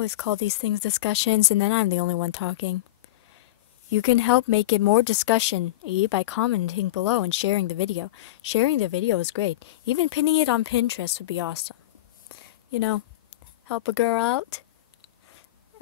always call these things discussions, and then I'm the only one talking. You can help make it more discussion-y by commenting below and sharing the video. Sharing the video is great. Even pinning it on Pinterest would be awesome. You know, help a girl out.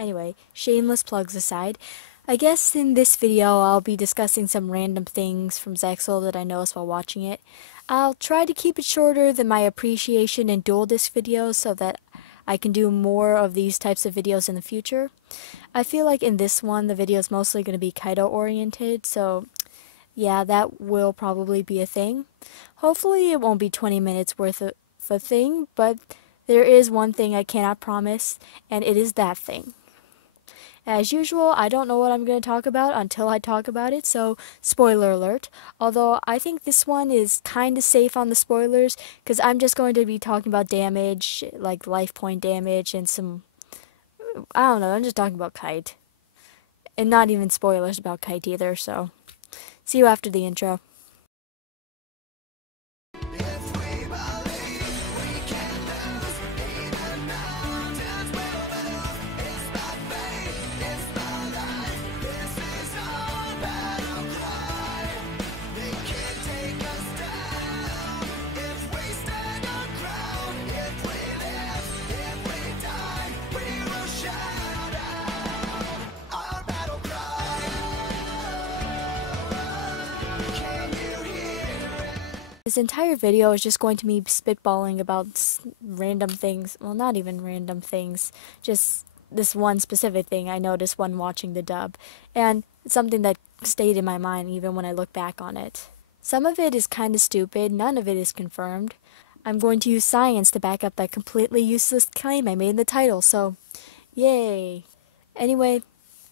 Anyway, shameless plugs aside, I guess in this video I'll be discussing some random things from Zexal that I noticed while watching it. I'll try to keep it shorter than my appreciation and dual disc videos so that I can do more of these types of videos in the future. I feel like in this one the video is mostly going to be Kaito oriented, so yeah, that will probably be a thing. Hopefully it won't be 20 minutes worth of a thing, but there is one thing I cannot promise, and it is that thing. As usual, I don't know what I'm going to talk about until I talk about it, so spoiler alert. Although I think this one is kind of safe on the spoilers, because I'm just going to be talking about damage, like life point damage, and some, I don't know, I'm just talking about Kite. And not even spoilers about Kite either, so see you after the intro. This entire video is just going to be spitballing about random things. Well, not even random things. Just this one specific thing I noticed when watching the dub. And it's something that stayed in my mind even when I look back on it. Some of it is kind of stupid. None of it is confirmed. I'm going to use science to back up that completely useless claim I made in the title. So, yay. Anyway,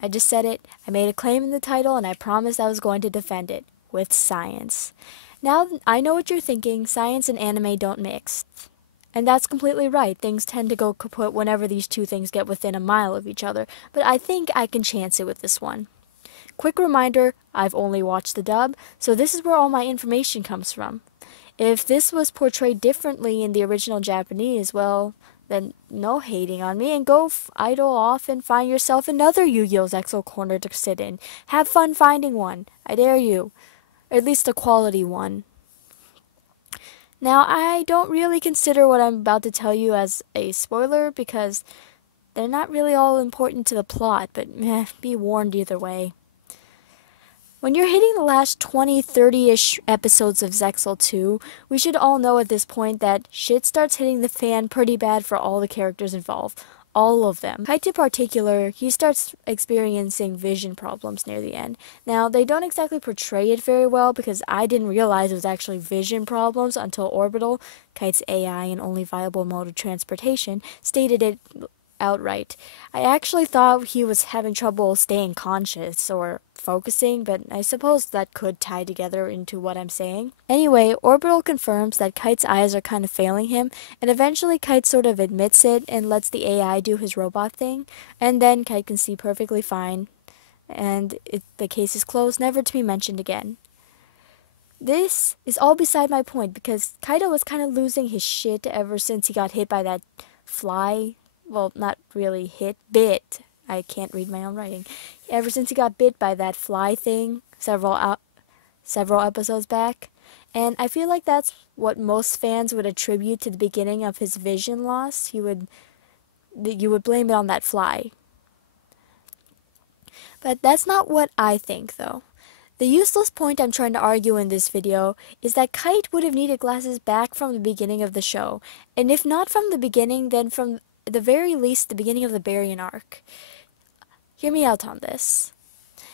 I just said it. I made a claim in the title and I promised I was going to defend it. With science. Now, I know what you're thinking, science and anime don't mix. And that's completely right, things tend to go kaput whenever these two things get within a mile of each other, but I think I can chance it with this one. Quick reminder, I've only watched the dub, so this is where all my information comes from. If this was portrayed differently in the original Japanese, well, then no hating on me, and go idle off and find yourself another Yu-Gi-Oh! Zexal corner to sit in. Have fun finding one, I dare you. Or at least a quality one. Now, I don't really consider what I'm about to tell you as a spoiler because they're not really all important to the plot, but be warned either way. When you're hitting the last 20, 30-ish episodes of Zexal 2, we should all know at this point that shit starts hitting the fan pretty bad for all the characters involved. All of them. Kite in particular, he starts experiencing vision problems near the end. Now, they don't exactly portray it very well because I didn't realize it was actually vision problems until Orbital, Kite's AI and only viable mode of transportation, stated it outright. I actually thought he was having trouble staying conscious or focusing, but I suppose that could tie together into what I'm saying. Anyway, Orbital confirms that Kite's eyes are kind of failing him, and eventually Kite sort of admits it and lets the AI do his robot thing, and then Kite can see perfectly fine, and the case is closed, never to be mentioned again. This is all beside my point, because Kaito was kind of losing his shit ever since he got hit by that fly. Well, not really hit, bit. I can't read my own writing. Ever since he got bit by that fly thing several episodes back. And I feel like that's what most fans would attribute to the beginning of his vision loss. You would blame it on that fly. But that's not what I think, though. The useless point I'm trying to argue in this video is that Kite would have needed glasses back from the beginning of the show. And if not from the beginning, then from at the very least, the beginning of the Baryon arc. Hear me out on this.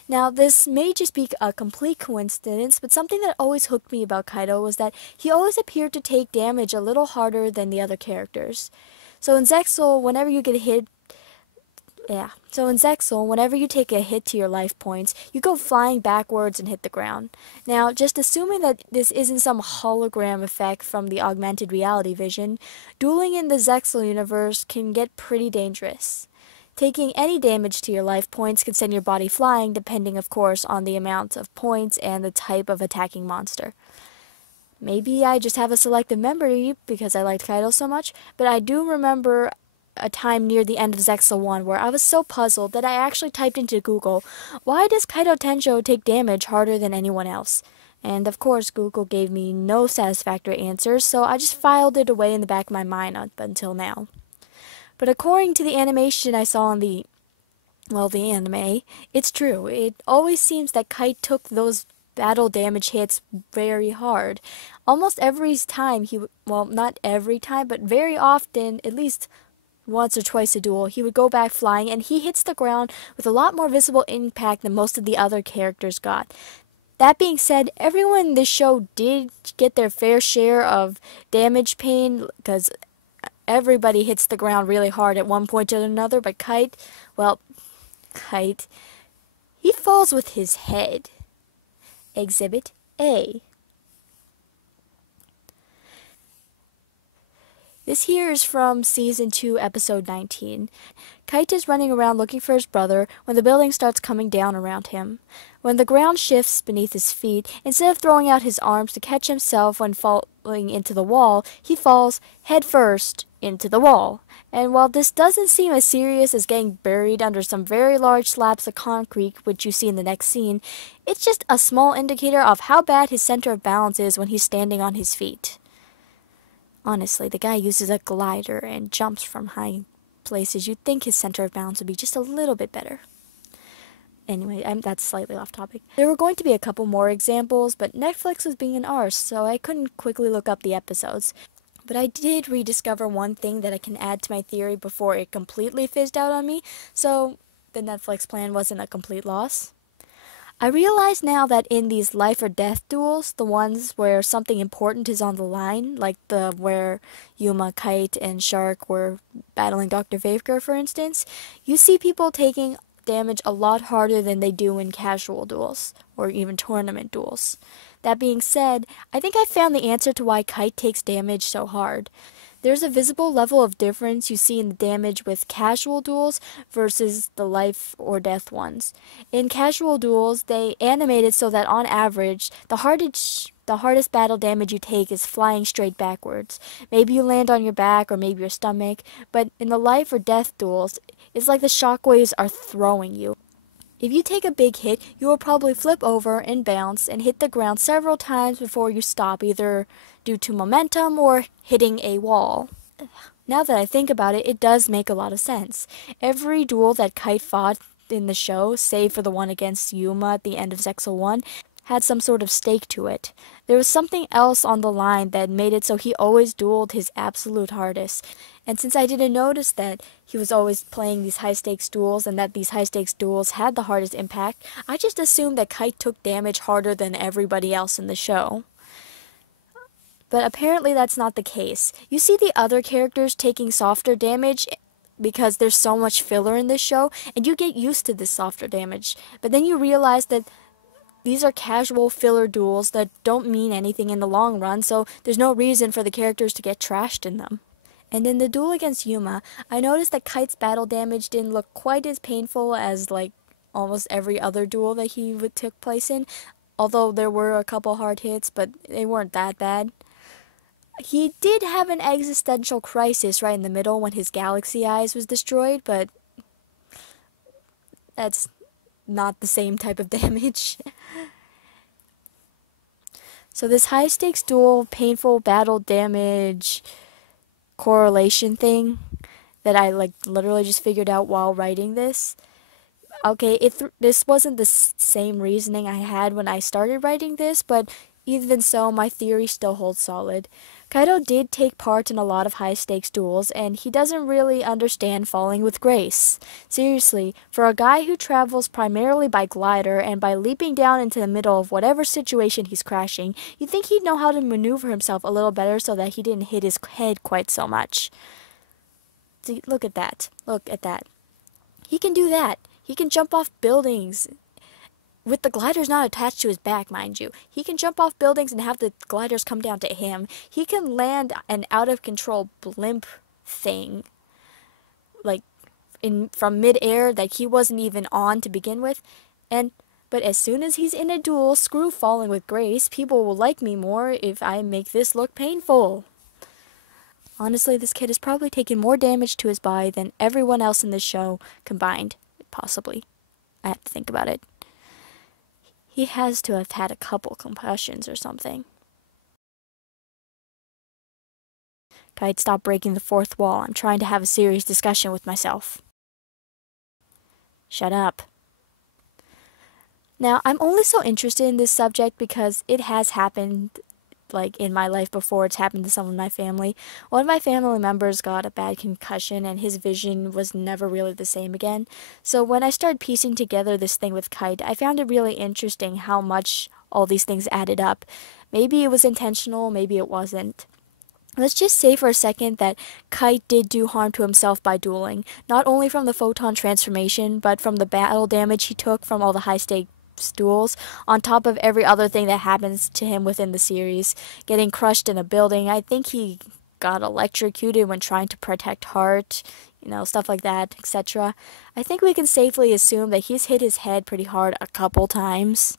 Now, this may just be a complete coincidence, but something that always hooked me about Kaito was that he always appeared to take damage a little harder than the other characters. So in Zexal, whenever you take a hit to your life points, you go flying backwards and hit the ground. Now, just assuming that this isn't some hologram effect from the augmented reality vision, dueling in the Zexal universe can get pretty dangerous. Taking any damage to your life points can send your body flying, depending, of course, on the amount of points and the type of attacking monster. Maybe I just have a selective memory because I liked Kaito so much, but I do remember a time near the end of Zexal 1 where I was so puzzled that I actually typed into Google, why does Kaito Tenjo take damage harder than anyone else? And of course, Google gave me no satisfactory answers, so I just filed it away in the back of my mind up until now. But according to the animation I saw in the anime, it's true. It always seems that Kite took those battle damage hits very hard. Almost every time not every time, but very often, at least once or twice a duel, he would go back flying and he hits the ground with a lot more visible impact than most of the other characters got. That being said, everyone in this show did get their fair share of damage pain because everybody hits the ground really hard at one point or another, but Kite, he falls with his head. Exhibit A. This here is from Season 2, Episode 19. Kite is running around looking for his brother when the building starts coming down around him. When the ground shifts beneath his feet, instead of throwing out his arms to catch himself when falling into the wall, he falls head first into the wall. And while this doesn't seem as serious as getting buried under some very large slabs of concrete, which you see in the next scene, it's just a small indicator of how bad his center of balance is when he's standing on his feet. Honestly, the guy uses a glider and jumps from high places. You'd think his center of balance would be just a little bit better. Anyway, that's slightly off topic. There were going to be a couple more examples, but Netflix was being an arse, so I couldn't quickly look up the episodes. But I did rediscover one thing that I can add to my theory before it completely fizzed out on me, so the Netflix plan wasn't a complete loss. I realize now that in these life or death duels, the ones where something important is on the line, like the where Yuma, Kite, and Shark were battling Dr. Vapor, for instance, you see people taking damage a lot harder than they do in casual duels, or even tournament duels. That being said, I think I found the answer to why Kite takes damage so hard. There's a visible level of difference you see in the damage with casual duels versus the life or death ones. In casual duels, they animate it so that on average, the hardest battle damage you take is flying straight backwards. Maybe you land on your back or maybe your stomach, but in the life or death duels, it's like the shockwaves are throwing you. If you take a big hit, you will probably flip over and bounce and hit the ground several times before you stop, either due to momentum or hitting a wall. Now that I think about it, it does make a lot of sense. Every duel that Kite fought in the show, save for the one against Yuma at the end of Zexal 1, had some sort of stake to it. There was something else on the line that made it so he always dueled his absolute hardest. And since I didn't notice that he was always playing these high-stakes duels and that these high-stakes duels had the hardest impact, I just assumed that Kite took damage harder than everybody else in the show. But apparently that's not the case. You see the other characters taking softer damage because there's so much filler in this show, and you get used to this softer damage. But then you realize that these are casual filler duels that don't mean anything in the long run, so there's no reason for the characters to get trashed in them. And in the duel against Yuma, I noticed that Kite's battle damage didn't look quite as painful as almost every other duel that he took place in, although there were a couple hard hits, but they weren't that bad. He did have an existential crisis right in the middle when his galaxy eyes was destroyed, but that's not the same type of damage. So this high-stakes duel, painful battle damage correlation thing that I literally just figured out while writing this. Okay, this wasn't the same reasoning I had when I started writing this, but even so, my theory still holds solid. Kaito did take part in a lot of high-stakes duels, and he doesn't really understand falling with grace. Seriously, for a guy who travels primarily by glider and by leaping down into the middle of whatever situation he's crashing, you'd think he'd know how to maneuver himself a little better so that he didn't hit his head quite so much. See, look at that. Look at that. He can do that. He can jump off buildings. With the gliders not attached to his back, mind you. He can jump off buildings and have the gliders come down to him. He can land an out-of-control blimp thing, from mid-air that he wasn't even on to begin with. But as soon as he's in a duel, screw falling with grace, people will like me more if I make this look painful. Honestly, this kid has probably taken more damage to his body than everyone else in this show combined, possibly. I have to think about it. He has to have had a couple concussions or something. Kite, stop breaking the fourth wall. I'm trying to have a serious discussion with myself. Shut up. Now, I'm only so interested in this subject because it has happened, like, in my life before. It's happened to some of my family. One of my family members got a bad concussion and his vision was never really the same again. So when I started piecing together this thing with Kite, I found it really interesting how much all these things added up. Maybe it was intentional, maybe it wasn't. Let's just say for a second that Kite did do harm to himself by dueling, not only from the photon transformation, but from the battle damage he took from all the high-stakes duels, on top of every other thing that happens to him within the series. Getting crushed in a building, I think he got electrocuted when trying to protect Heart, stuff like that, etc. I think we can safely assume that he's hit his head pretty hard a couple times.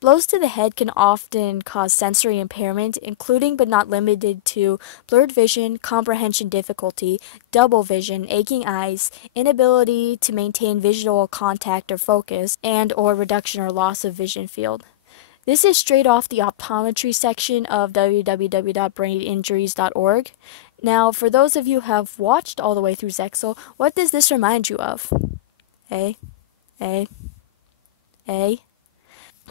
Blows to the head can often cause sensory impairment, including but not limited to blurred vision, comprehension difficulty, double vision, aching eyes, inability to maintain visual contact or focus, and or reduction or loss of vision field. This is straight off the optometry section of www.braininjuries.org. Now, for those of you who have watched all the way through Zexal, what does this remind you of? A, A, A.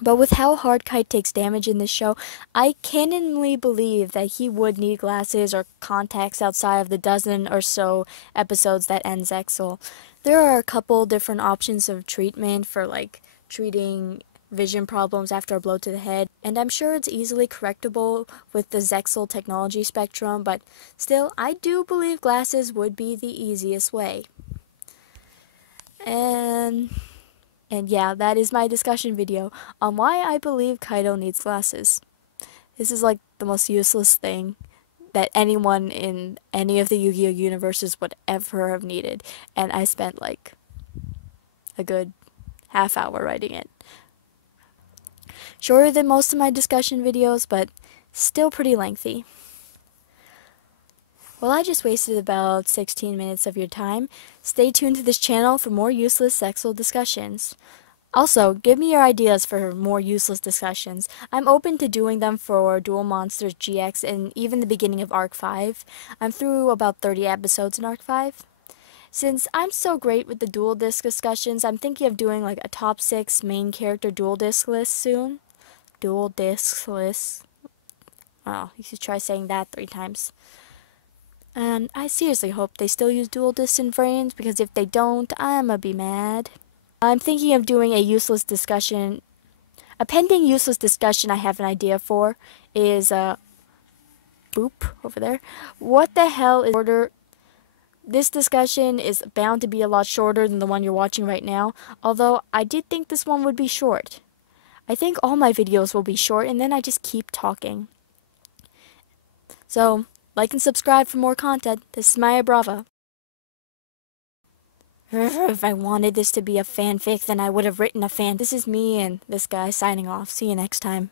But with how hard Kite takes damage in this show, I canonically believe that he would need glasses or contacts outside of the dozen or so episodes that end Zexal. There are a couple different options of treatment for, like, treating vision problems after a blow to the head, and I'm sure it's easily correctable with the Zexal technology spectrum, but still, I do believe glasses would be the easiest way. And yeah, that is my discussion video on why I believe Kaito needs glasses. This is like the most useless thing that anyone in any of the Yu-Gi-Oh universes would ever have needed, and I spent like a good half hour writing it. Shorter than most of my discussion videos, but still pretty lengthy. Well, I just wasted about 16 minutes of your time. Stay tuned to this channel for more useless Zexal discussions. Also, give me your ideas for more useless discussions. I'm open to doing them for Duel Monsters GX and even the beginning of Arc 5. I'm through about 30 episodes in Arc 5. Since I'm so great with the dual disc discussions, I'm thinking of doing like a top 6 main character dual disc list soon. Dual disc list. Oh, you should try saying that 3 times. And I seriously hope they still use dual discs in Vrains, because if they don't, I'ma be mad. I'm thinking of doing a useless discussion. A pending useless discussion I have an idea for is, boop, over there. What the hell is order? This discussion is bound to be a lot shorter than the one you're watching right now, although I did think this one would be short. I think all my videos will be short, and then I just keep talking. So, like and subscribe for more content. This is Mya Brava. If I wanted this to be a fanfic, then I would have written a fan. This is me and this guy signing off. See you next time.